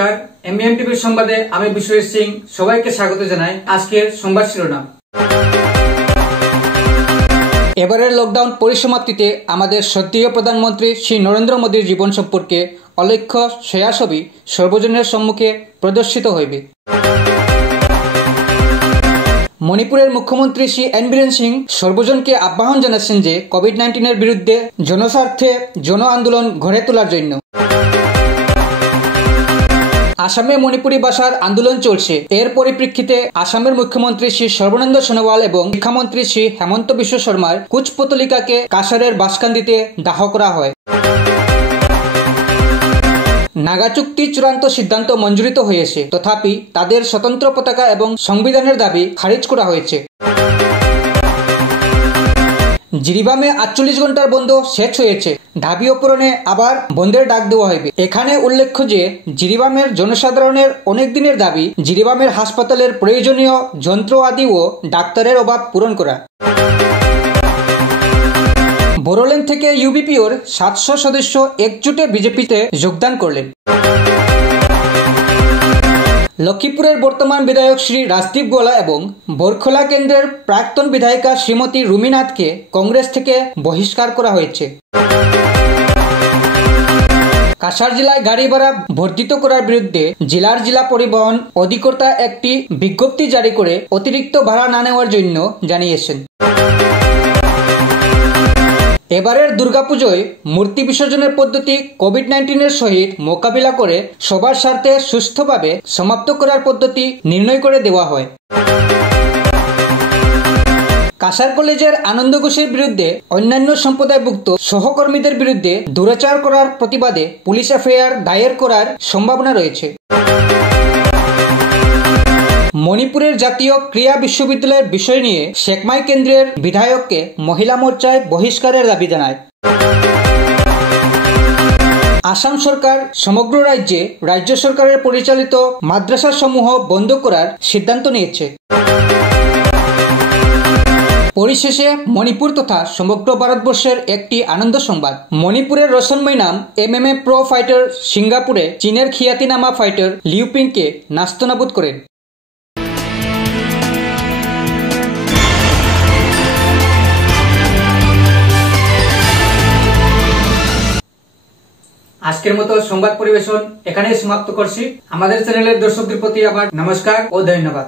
নমস্কার, এমবিএম টিভির সংবাদে আমি বিশ্বজিৎ সিং সবাইকে স্বাগত জানাই। আজকের সংবাদ শিরোনাম। এবারের লকডাউন পরিসমাপ্তিতে আমাদের শ্রদ্ধেয় প্রধানমন্ত্রী শ্রী নরেন্দ্র মোদীর জীবন সম্পর্কে অলক্ষ্য ছায়াছবি সর্বজনের সম্মুখে প্রদর্শিত হইবে। মণিপুরের মুখ্যমন্ত্রী শ্রী এন বীরেন সিং সর্বজনকে আহ্বান জানাচ্ছেন যে কোভিড-19 বিরুদ্ধে জনস্বার্থে জন আন্দোলন গড়ে তোলার জন্য। আসামে মণিপুরী ভাষার আন্দোলন চলছে। এর পরিপ্রেক্ষিতে আসামের মুখ্যমন্ত্রী শ্রী সর্বানন্দ সোনোয়াল এবং শিক্ষামন্ত্রী শ্রী হেমন্ত বিশ্ব শর্মার কুচপুতলিকাকে কাছাড়ের বাসকান্দিতে দাহ করা হয়। নাগা চুক্তি চূড়ান্ত সিদ্ধান্ত মঞ্জুরিত হয়েছে, তথাপি তাদের স্বতন্ত্র পতাকা এবং সংবিধানের দাবি খারিজ করা হয়েছে। জিরিবামে 48 ঘন্টার বন্ধ শেষ হয়েছে। ঢাবি অপরণে আবার বন্ধের ডাক দেওয়া হবে। এখানে উল্লেখ্য যে জিরিবামের জনসাধারণের অনেক দিনের দাবি জিরিবামের হাসপাতালের প্রয়োজনীয় যন্ত্র আদি ও ডাক্তারের অভাব পূরণ করা। বোরোল্যান্ড থেকে ইউবিপিওর 700 সদস্য একজোটে বিজেপিতে যোগদান করলেন। লক্ষ্মীপুরের বর্তমান বিধায়ক শ্রী রাজদীপ গোলা এবং বরখোলা কেন্দ্রের প্রাক্তন বিধায়িকা শ্রীমতী রুমিনাথকে কংগ্রেস থেকে বহিষ্কার করা হয়েছে। কাছাড় জেলায় গাড়ি ভাড়া বর্ধিত করার বিরুদ্ধে জেলার জেলা পরিবহন অধিকর্তা একটি বিজ্ঞপ্তি জারি করে অতিরিক্ত ভাড়া না নেওয়ার জন্য জানিয়েছেন। এবারের দুর্গাপুজোয় মূর্তি বিসর্জনের পদ্ধতি কোভিড-19 সহিত মোকাবিলা করে সবার স্বার্থে সুস্থভাবে সমাপ্ত করার পদ্ধতি নির্ণয় করে দেওয়া হয়। কাছাড় কলেজের আনন্দ ঘোষের বিরুদ্ধে অন্যান্য সম্প্রদায়ভুক্ত সহকর্মীদের বিরুদ্ধে দুরাচার করার প্রতিবাদে পুলিশ এফআইআর দায়ের করার সম্ভাবনা রয়েছে। মণিপুরের জাতীয় ক্রীড়া বিশ্ববিদ্যালয়ের বিষয় নিয়ে শেকমাই কেন্দ্রের বিধায়ককে মহিলা মোর্চায় বহিষ্কারের দাবি জানায়। আসাম সরকার সমগ্র রাজ্যে রাজ্য সরকারের পরিচালিত মাদ্রাসা সমূহ বন্ধ করার সিদ্ধান্ত নিয়েছে। পরিশেষে মণিপুর তথা সমগ্র ভারতবর্ষের একটি আনন্দ সংবাদ। মণিপুরের রোশনময়ী নাম MMA প্রো ফাইটার সিঙ্গাপুরে চীনের খিয়াতিনামা ফাইটার লিউ পিংকে নাস্তানাবুদ করেন। আজকের মতো সংবাদ পরিবেশন এখানেই সমাপ্ত করছি। আমাদের চ্যানেলের দর্শকদের প্রতি আমার নমস্কার ও ধন্যবাদ।